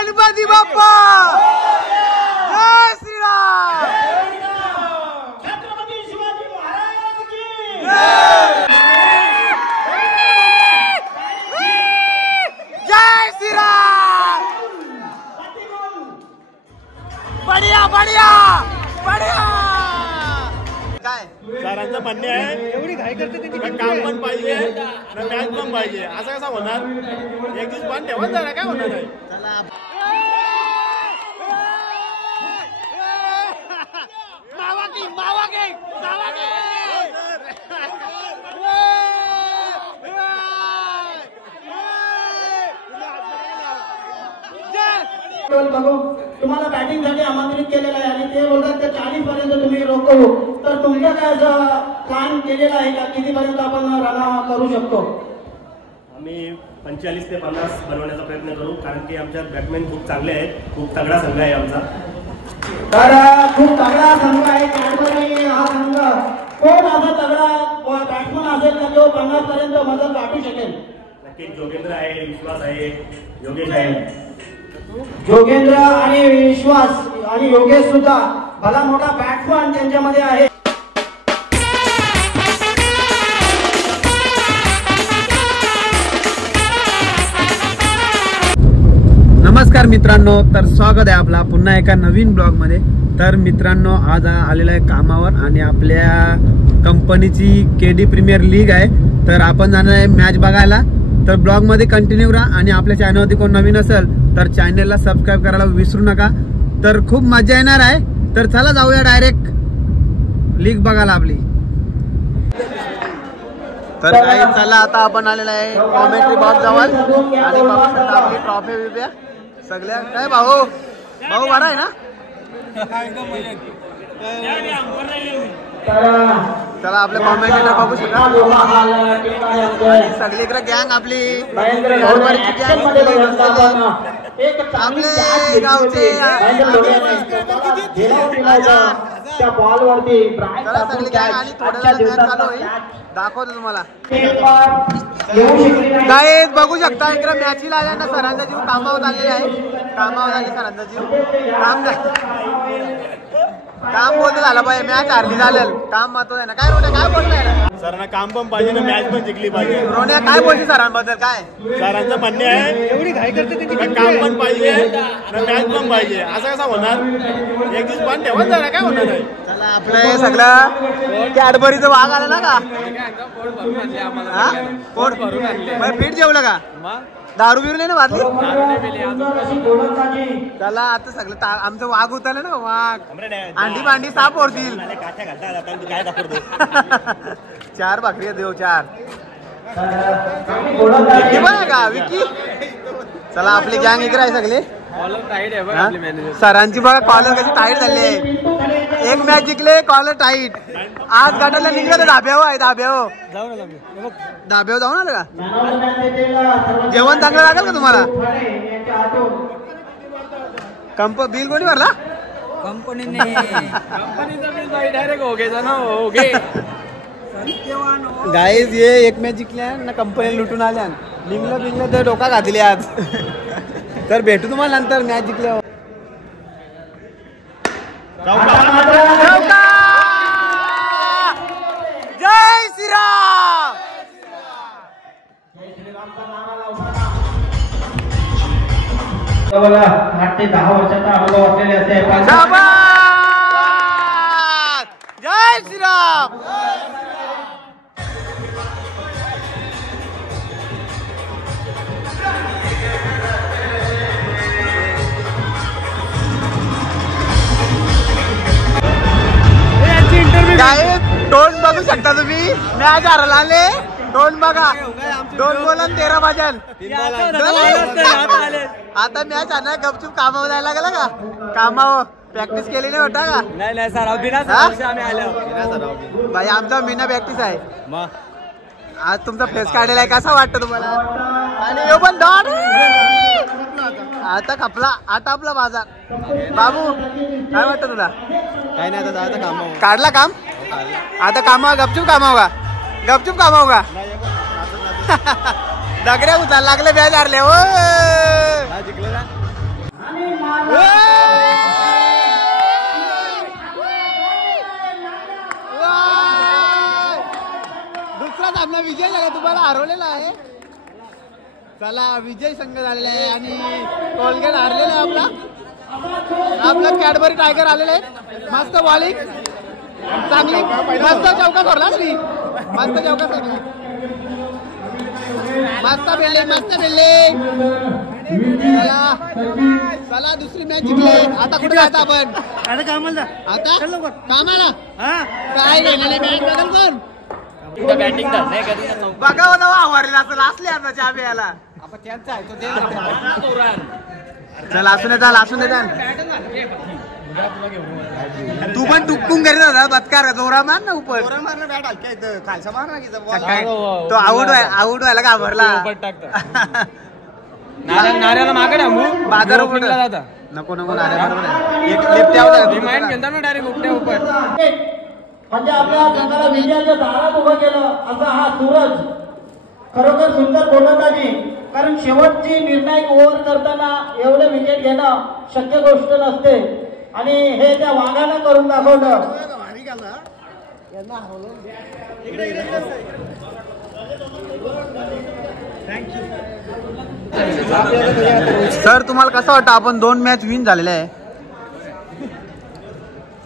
गणपती बाप्पा जय श्रीराम छत्रपती शिवाजी महाराज की जय श्रीराम बढ़िया बढ़िया बढ़िया। काय सरांचं म्हणणे आहे एवढी घाई करते काम पण पाहिजे ना मॅच पण पाहिजे असं कसं होणार एक दिवस पण ठेवा जरा काय होणार आहे तुम्हाला बॅटिंग साठी आमंत्रित केलेलं आहे आणि ते बोलतात 40 पर्यंत तुम्ही रोखू तर तुमचं काय प्लॅन केलेला आहे का किती पर्यंत आपण रन करू शकतो? आम्ही 45 ते 50 बनवण्याचा प्रयत्न करू कारण की आमच्या बॅटमॅन खूप चांगले आहेत खूप तगडा संघ आहे आमचा तर खूप तगडा संघ आहे कॅडबरी हा संघ कोण असा तगडा बॅट्समन असेल का जो 50 पर्यंत मदत गाठू शकेल? नक्की जोगेंद्र आहे विश्वास आहे योगेश आहे जोगेंद्र आणि विश्वास आणि योगेश सुद्धा भला मोठा बॅट्समन त्यांच्यामध्ये आहे. नमस्कार मित्रांनो, तर स्वागत आहे आपला पुन्हा एका नवीन ब्लॉग मध्ये. तर मित्रांनो आज आलेला आहे कामावर आणि आपल्या कंपनीची KD प्रीमियर लीग आहे तर आपण जाणार आहे मॅच बघायला. तर ब्लॉग मध्ये कंटिन्यू राहा आणि आपल्या चॅनलवरती कोण नवीन असेल तर चॅनलला सबस्क्राईब करायला विसरू नका. तर खूप मजा येणार आहे. तर चला जाऊया डायरेक्ट लीग बघायला आपली. तर काही चला आता आपण आलेला आहे कॉमेंट्री बॉक्स जवळ आणि आपली ट्रॉफी बिफ्या सगळ्या काय भाऊ भाऊ बरा आहे ना. चला आपले कॉमेंटेटर बघू शकता सगळी इकडे गँग आपली आपले गावचे सगळी गँग आणि थोड्या चालू आहे दाखवतो तुम्हाला. काय बघू शकता इकडे मॅचीला आल्या ना सरांचा जीव कामावर आलेले आहे कामावर आले सरांचा जीव काम बोलतो झालं पाहिजे मॅच हारली चालेल काम महत्व आहे ना. काय रोण्या काय बोलताय सरांना काम पण पाहिजे ना मॅच पण जिंकली पाहिजे. रोण्या काय बोलते सरांबद्दल काय सरांचं म्हणणे आहे एवढी घाई करते काम पण पाहिजे ना मॅच पण पाहिजे असं कसं होणार एक दिवस पण ठेवा जरा काय होणार आहे. चला आपलं हे सगळं कॅडबरीचं वाघ आलं ना का पोट भरून पीठ जेवलं का दारू बिरू नाही ना वाटली. त्याला आता सगळं आमचं वाघ उतरलं ना वाघ अंडी भांडी साप ओढतील 4 भाकरी देऊ 4 बघा का विकी. चला आपली गँग इकडे आहे सगळे सरांची बघा कॉलर कशी टाईट झाली आहे. एक मॅच जिंकले कॉलर टाईट. आज गाठायला निघलं धाब्यावर आहे धाब्यावर जाऊन आलं का जेवण चांगलं लागेल का तुम्हाला. बिल कोणी भरला कंपनीने गाईज ये एक मॅच जिंकल्या ना कंपनी लुटून आल्या निघलं बिंगलं तर डोका घातली आज. तर भेटू तुम्हाला नंतर मॅच जिंकल्यावर. जय श्रीराम. 8 ते 10 वर्षाचा अनुभव असलेले असे जय श्रीराम. काय टोन बघू शकता तुम्ही मॅच हारायला आले. टोन बघा 2 बोला 13 वाजन आता मॅच आणणार गपचूप कामावर जायला लागला का कामावर प्रॅक्टिस केली नाही होता का. नाही सर आम्ही आलो भाई आमचा मीना प्रॅक्टिस आहे. आज तुमचा फेस काढलेला आहे कसा वाटतं तुम्हाला. आणि यो पण डॉट आता खपला आता आपला बाजार. बाबू काय वाटतं तुला. काही नाही आता काम काढला काम आता कामावर गपचूप कामावं का गपचूप कामावं का दगड्या उचलायला लागले बॅच हारले हो. हरवलेला आहे. चला विजय संघ झालेला आहे आणि कोलगेट हारलेला आहे आपला कॅडबरी टायगर आलेला आहे. मस्त बॉलिंग चांगली मस्त चौका भरला मस्त चौका चांगला मस्त बिल्डिंग चला दुसरी मॅच जिंकले. आता कुठे जायचं आपण आता कामाला काय घेण्याने मॅच बदल कोण बॅटिंग बघा होता वावरला असं लासले आता चहा प्यायला. चल असून येताल तू पण टुकून करीत होता बदकार जोरा मार ना ऊपर खालचा मार ना तो आऊट व्हायला घाबरला. नाऱ्याला मागे ना बाजार नको नाऱ्या म्हणजे आपल्या जगाला विजयाच्या दारात उभं केलं असा हा सूरज खरोखर सुंदर गोलंदाजी. कारण शेवटची निर्णायक ओव्हर करताना एवढे विकेट घेणं शक्य गोष्ट नसते आणि हे त्या वाघानं करून दाखवलं. सर तुम्हाला कसं वाटतं आपण 2 मॅच विन झालेले आहे.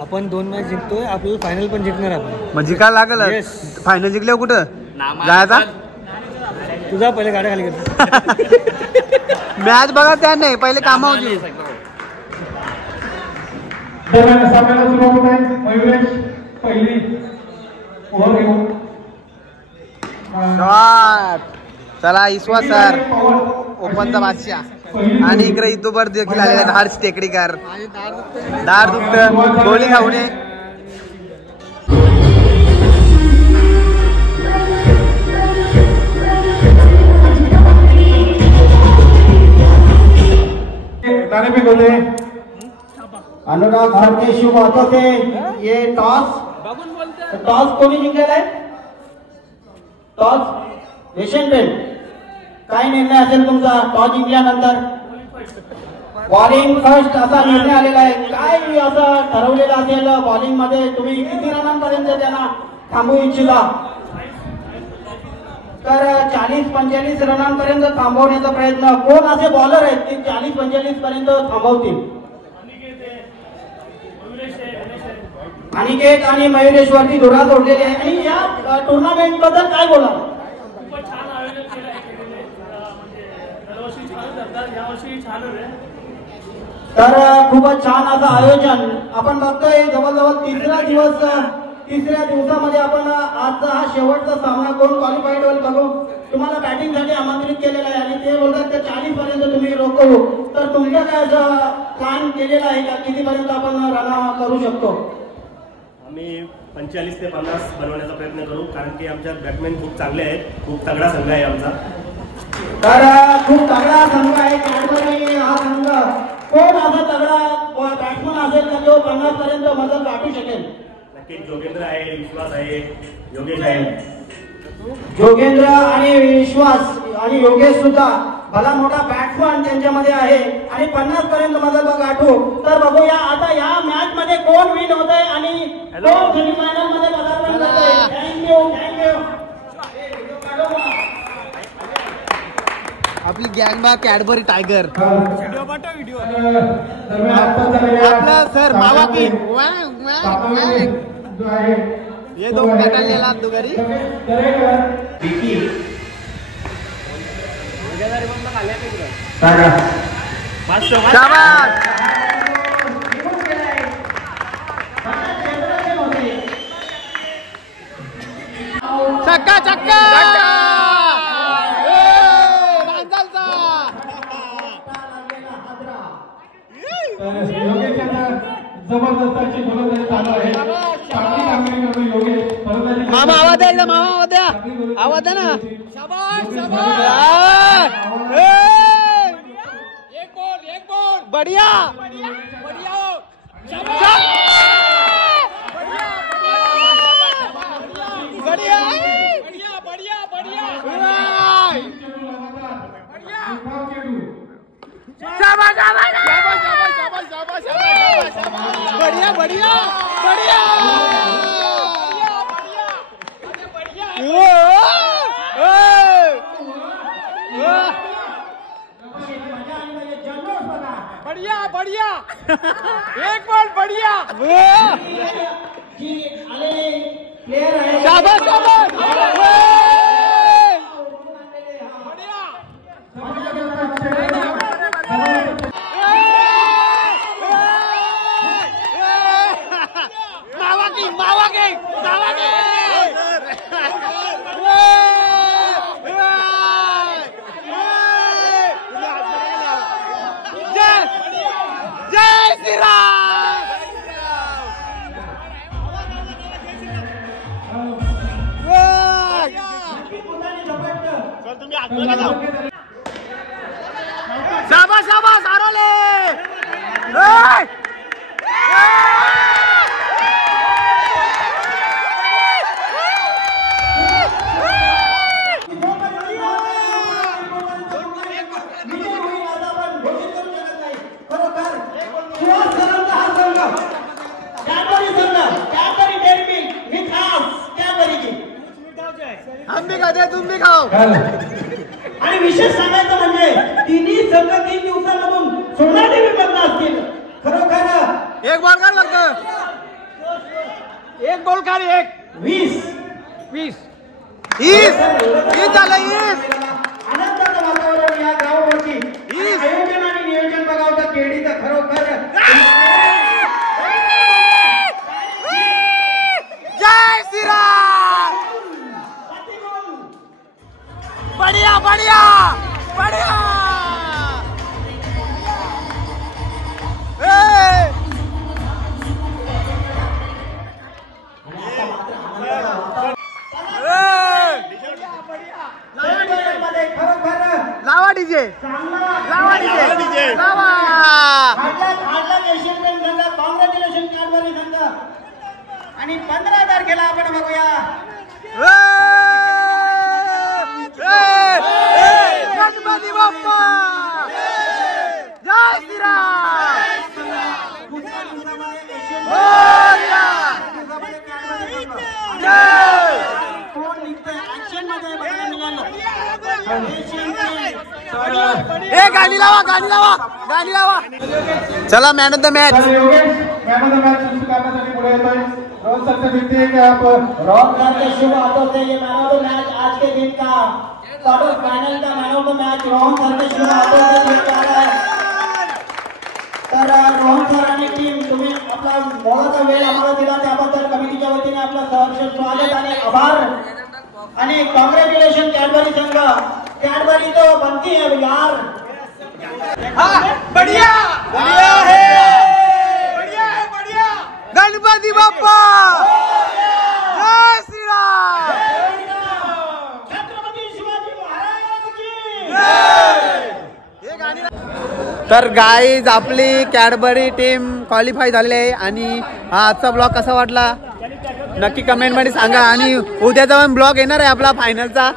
आपण 2 मॅच जिंकतोय आपल्याला फायनल पण जिंकणार आपण. मग जिंकायला लागल. फायनल जिंकल्यावर कुठं जायचा तुझा पहिले गाड्या खाली करतो. मॅच बघा त्या नाही पहिले कामावरची चला इस्वा सर ओपनचा बादशाह आणि इकडे युट्यूबर देखील आलेले आहेत हर्ष टेकडीकर. दार दुखत गोळी खाऊ नये. अनुराग भारती शुभ आता थे ये टॉस कोणी जिंकलेला आहे. टॉस रेशन पेन काय निर्णय असेल तुमचा टॉस जिंकल्यानंतर. बॉलिंग फर्स्ट असा निर्णय आलेला आहे. काय असं ठरवलेलं असेल बॉलिंग मध्ये तुम्ही किती रनांपर्यंत त्यांना थांबवू इच्छिता. तर 40-45 रनांपर्यंत थांबवण्याचा प्रयत्न. कोण असे बॉलर आहेत की 40-45 पर्यंत थांबवतील. अनिकेत आणि मयुरेश वरती धुरा सोडलेली आहे. आणि या टुर्नामेंट बद्दल काय बोला. खूपच छान आयोजन केलं आहे दरवर्षी छान करतात यावर्षी छान आहे. तर खूपच छान असं आयोजन आपण बघतोय. जवळजवळ तिसऱ्या दिवसामध्ये आपण आजचा हा शेवटचा सामना कोण क्वालिफाईड होईल बघू. तुम्हाला बॅटिंगसाठी आमंत्रित केलेलं आहे आणि ते बोलतात की 40 पर्यंत तुम्ही रोखू. तर तुमचं काय असं प्लॅन केलेलं आहे का कितीपर्यंत आपण रन करू शकतो. आम्ही 45 ते 50 बनवण्याचा प्रयत्न करू कारण की आमच्या बॅटमॅन खूप चांगले आहेत. खूप तगडा संघ आहे आमचा. तर खूप तगडा संघ आहे कॅडबरी हा संघ. कोण असा तगडा बॅट्समन असेल का जो 50 पर्यंत मदत गाठू शकेल. नक्कीच जोगेंद्र आहे, विश्वास आहे, योगेश आहे. जोगेंद्र आणि विश्वास आणि योगेश सुद्धा भला मोठा बॅट्समन त्यांच्यामध्ये आहे आणि 50 पर्यंत मदत गाठू. तर बघूया आता या मॅच मध्ये कोण विन होत आहे आणि कोण सेमीफायनल मध्ये पदार्पण करतोय. थँक्यू. आपली गँग बा कॅडबरी टायगर. आपला सर मावा की ये 2 पकडलेला दुगारी. चक्का चक्का जबरदस्ताची गोलंदाजी चालू आहे. चांगली कामगिरी करतो योगेश. मामा आवाज द्या. मामा आवाज द्या ना. एक बॉल बढ़िया बढ़िया बढ़िया बढ़िया बढ़िया बढ़िया बढ़िया एक बॉल बढ़िया जी आलेले प्लेयर आहे शाबाश शाबाश शाबाश शाबाश आरोले हम भी खाते तुम भी खाओ आणि विशेष सांगायचं म्हणजे तिन्ही संघ 3 दिवसांमधून सोनाली विभागला असतील खरोखर एक बॉल कर फक्त एक बॉल कर एक 20 झालं 20 आनंदाचं वातावरण या गावावरती आयोजन आणि नियोजन बघावं तर केडीचं खरोखर जय श्रीराम बढ़िया बढ़िया बढ़िया लावा डीजे लावा डीजे लावा कॉंग्रॅच्युलेशन कॅडबरी संघ आणि 15 तारखेला आपण बघूया गणपती बाप्पा जय श्रीराम गाणी लावा गाणी लावा गाणी लावा चला man of the match Yogesh man of the match करण्यासाठी पुढे येतोय रोहन सरचे विनंती है कि आप रोहन सर के शुभ हाथों से ये मैन ऑफ द मैच आज के दिन का क्वार्टर फाइनल का man of the match Rohan sir के शुभ हाथों से दिया जा रहा है तर रोहन सर आणि टीम तुम्ही आपला मोलाचा वेळ आम्हाला दिला त्याबद्दल कमिटीच्या वतीने आपलं सहर्ष स्वागत आणि आभार आणि कॉंग्रॅच्युलेशन कॅडबरी संघ कॅडबरी तो बनती है यार बढ़िया बढ़िया है बढ़िया गणपती बाप्पा जय श्रीराम छत्रपती शिवाजी महाराज की तर गाईज आपली कॅडबरी टीम क्वालिफाय झाली आहे आणि हा आजचा ब्लॉग कसा वाटला नक्की कमेंट मध्ये सांगा आणि उद्याचा पण ब्लॉग येणार आहे आपला फायनलचा